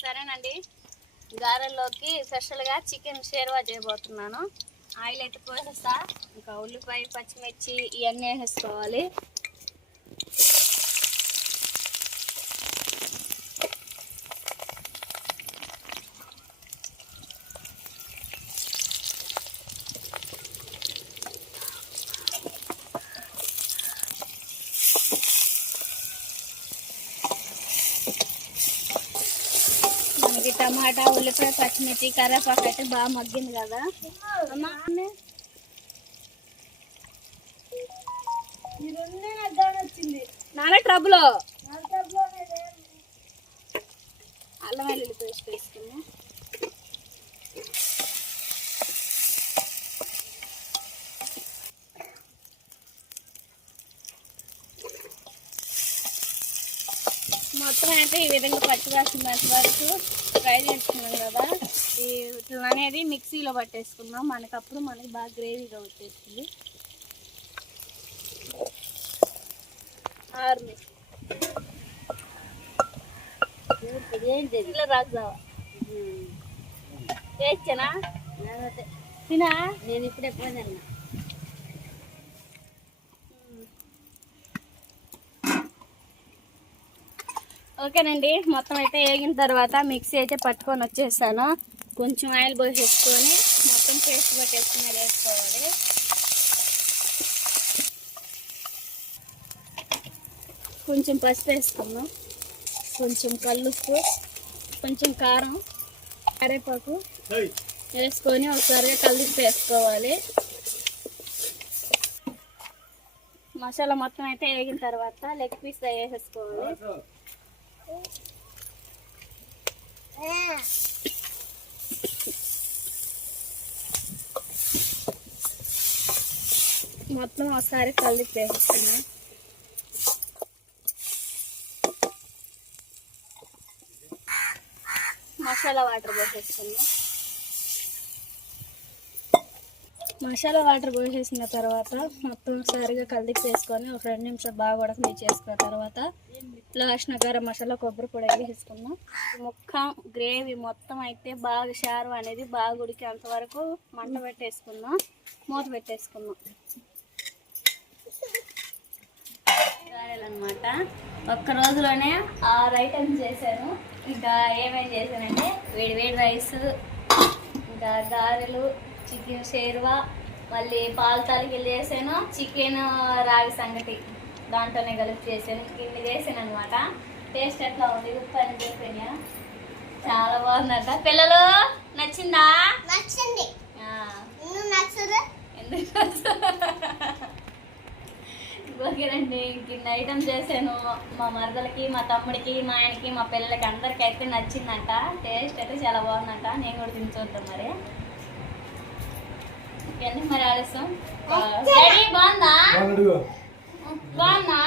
సరేనండి, గారెల్లోకి స్పెషల్గా చికెన్ షేర్వా చేయబోతున్నాను. ఆయిల్ అయితే పోసేస్తా. ఇంకా ఉల్లిపాయ, పచ్చిమిర్చి ఇవన్నీ వేసేసుకోవాలి. మనకి టమాటా, ఉల్లిపాయ, పచ్చిమిర్చి, కరివేపాకు అయితే బాగా మగ్గింది కదా అమ్మా. నాన్న ట్రబుల్ అల్లం వెల్లుల్లి పేస్ట్ వేసుకున్నా. మొత్తం అయితే ఈ విధంగా పచ్చివాసన వరకు ఫ్రై చేసుకున్నాం కదా. ఈ ఇట్లా అనేది మిక్సీలో పట్టేసుకున్నాం. మనకప్పుడు మనకి బాగా గ్రేవీగా వచ్చేస్తుంది. రాజావా వేయచ్చనా తినా? నేను ఇప్పుడే పోయినా. ఓకేనండి, మొత్తం అయితే వేగిన తర్వాత మిక్సీ అయితే పట్టుకొని వచ్చేసాను. కొంచెం ఆయిల్ పోసేసుకొని మొత్తం పేస్ట్ పట్టేసుకుని వేసుకోవాలి. కొంచెం పసుపు వేసుకున్నాం, కొంచెం కల్లుప్పు, కొంచెం కారం, కరివేపాకు వేసుకొని ఒకసారిగా కలిపి వేసుకోవాలి. మసాలా మొత్తం అయితే వేగిన తర్వాత లెగ్ పీస్ వేసేసుకోవాలి. మొత్తం ఒకసారి కలిపి వేసుకున్నాం. మసాలా వాటర్ పోసేసుకున్నాం. మసాలా వాటర్ పోసేసిన తర్వాత మొత్తం ఒకసారిగా కలిపి వేసుకొని ఒక 2 నిమిషాలు బాగా ఉడకని చేసుకున్న తర్వాత లాస్ట్ గరం మసాలా, కొబ్బరి పొడి వేసుకున్నాం. ముక్క గ్రేవీ మొత్తం అయితే బాగా షార్వా అనేది బాగా ఉడికేంత వరకు మంట పెట్టేసుకున్నాం. మూత పెట్టేసుకున్నాం. గారెలన్నమాట. ఒక్క రోజులోనే 6 ఐటమ్స్ చేశాను. ఇంకా ఏమేమి చేశానంటే వేడి రైస్, ఇంకా గారెలు, చికెన్ షేర్వా, మళ్ళీ పాల తాలికలు చేశాను, చికెన్ రాగి సంగటి దాంట్లోనే కలిపి చేశాను. ఇన్ని చేశాను అనమాట. టేస్ట్ ఎట్లా ఉంది? ఉప్పు అని చెప్పినా చాలా బాగుందట. పిల్లలు నచ్చిందా? నచ్చింది. ఎందుకు? ఓకేనండి, ఇన్ని ఐటమ్స్ చేశాను. మా మరదలకి, మా తమ్ముడికి, మా ఆయనకి, మా పిల్లలకి అందరికి అయితే నచ్చిందంట. టేస్ట్ అయితే చాలా బాగుందంట. నేను కూడా తిని చూద్దాం మరి. ఎందుకు మరి ఆలస్యం? బాగుందా? బాగుందా?